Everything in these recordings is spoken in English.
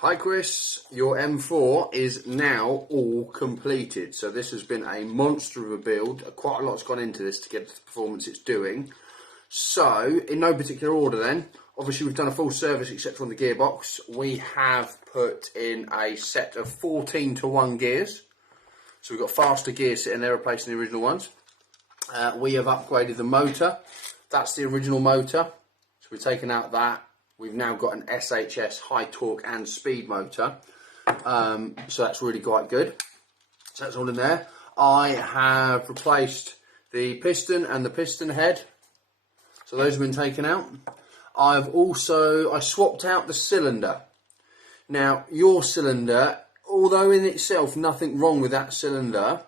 Hi Chris, your M4 is now all completed. So this has been a monster of a build. Quite a lot's gone into this to get the performance it's doing. So, in no particular order then, obviously we've done a full service except on the gearbox. We have put in a set of 14:1 gears. So we've got faster gears sitting there replacing the original ones. We have upgraded the motor. That's the original motor. So we've taken out that. We've now got an SHS high torque and speed motor. So that's really quite good. So that's all in there. I have replaced the piston and the piston head. So those have been taken out. I swapped out the cylinder. Now your cylinder, although in itself nothing wrong with that cylinder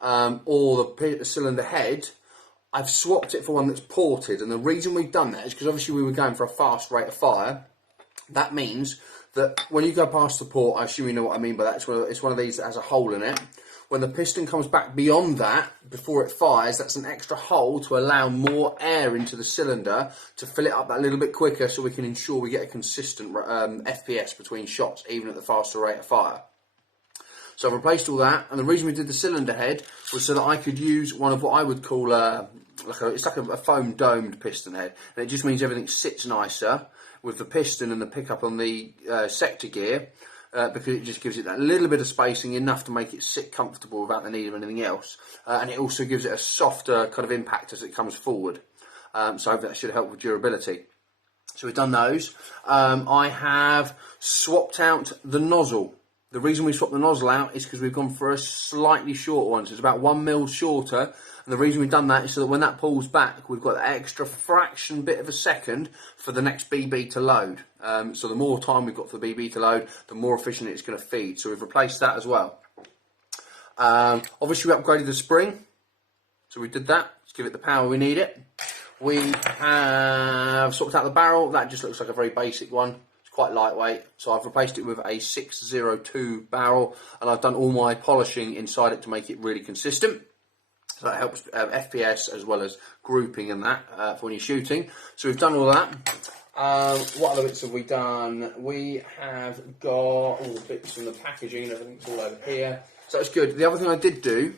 or the cylinder head, I've swapped it for one that's ported, and the reason we've done that is because obviously we were going for a fast rate of fire. That means that when you go past the port, I assume you know what I mean by that, it's one of these that has a hole in it. When the piston comes back beyond that, before it fires, that's an extra hole to allow more air into the cylinder to fill it up that little bit quicker, so we can ensure we get a consistent FPS between shots, even at the faster rate of fire. So I've replaced all that, and the reason we did the cylinder head was so that I could use one of what I would call it's like a foam domed piston head, and it just means everything sits nicer with the piston and the pickup on the sector gear, because it just gives it that little bit of spacing, enough to make it sit comfortable without the need of anything else, and it also gives it a softer kind of impact as it comes forward. So I hope that should help with durability. So we've done those. I have swapped out the nozzle. The reason we swapped the nozzle out is because we've gone for a slightly shorter one, so it's about 1 mil shorter, and the reason we've done that is so that when that pulls back, we've got that extra fraction bit of a second for the next BB to load. So the more time we've got for the BB to load, the more efficient it's going to feed. So we've replaced that as well. Obviously we upgraded the spring, so we did that to give it the power we need it. We have swapped out the barrel. That just looks like a very basic one. Quite lightweight, so I've replaced it with a 602 barrel, and I've done all my polishing inside it to make it really consistent. So that helps FPS as well as grouping and that for when you're shooting. So we've done all that. What other bits have we done? We have got all the bits from the packaging and everything's all over here. So that's good. The other thing I did do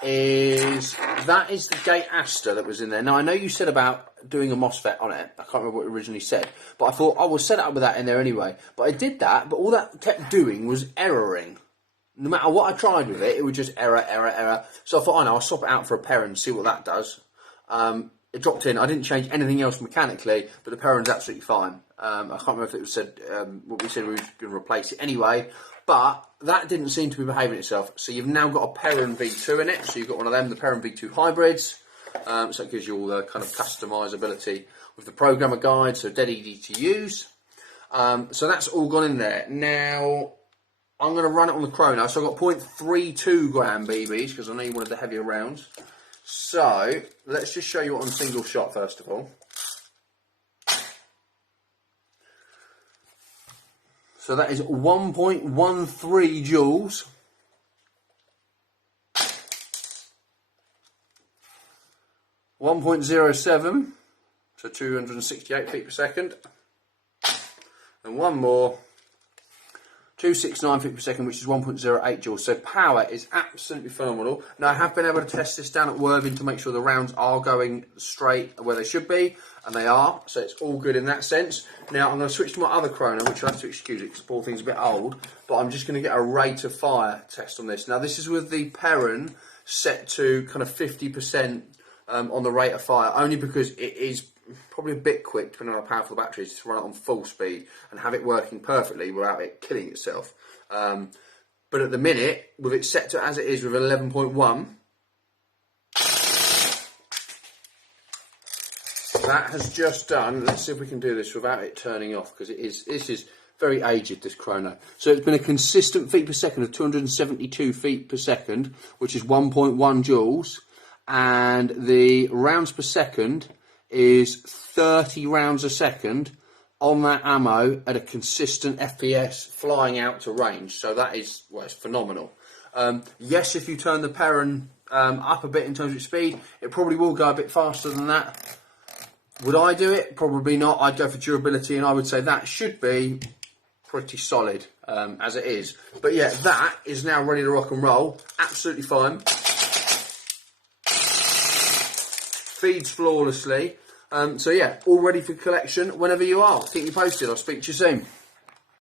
is that is the gate Aster that was in there. Now I know you said about doing a MOSFET on it. I can't remember what it originally said, but I thought I will set it up with that in there anyway. But I did that, but all that kept doing was erroring. No matter what I tried with it, it would just error. So I thought, I'll swap it out for a Perrin and see what that does. It dropped in. I didn't change anything else mechanically, but the Perrin's absolutely fine. I can't remember if it was said what we said we were going to replace it anyway. But that didn't seem to be behaving itself. So you've now got a Perrin V2 in it. So you've got one of them, the Perrin V2 hybrids. So it gives you all the kind of customizability with the programmer guide, so dead easy to use. So that's all gone in there. Now I'm going to run it on the chrono. So I've got 0.32 gram BBs because I know you wanted the heavier rounds. So let's just show you it on single shot first of all. So that is 1.13 joules. .07, so 268 feet per second. And one more, 269 feet per second, which is 1.08 joules. So power is absolutely phenomenal. Now I have been able to test this down at Worthing to make sure the rounds are going straight where they should be, and they are, so it's all good in that sense. Now I'm going to switch to my other chrono, which I have to excuse it because the poor thing's a bit old, but I'm just going to get a rate of fire test on this. Now this is with the Perrin set to kind of 50% on the rate of fire, only because it is probably a bit quick, depending on how powerful the battery is, to run it on full speed and have it working perfectly without it killing itself. But at the minute, with it set to as it is with 11.1, that has just done. Let's see if we can do this without it turning off, because this is very aged, this chrono. So it's been a consistent feet per second of 272 feet per second, which is 1.1 joules. And the rounds per second is 30 rounds a second on that ammo at a consistent FPS flying out to range. So that is, well, it's phenomenal. Yes, if you turn the Perrin up a bit in terms of speed, it probably will go a bit faster than that. Would I do it? Probably not. I'd go for durability, and I would say that should be pretty solid as it is. But yeah, that is now ready to rock and roll. Absolutely fine. Feeds flawlessly. So yeah, all ready for collection whenever you are. Keep me posted. I'll speak to you soon.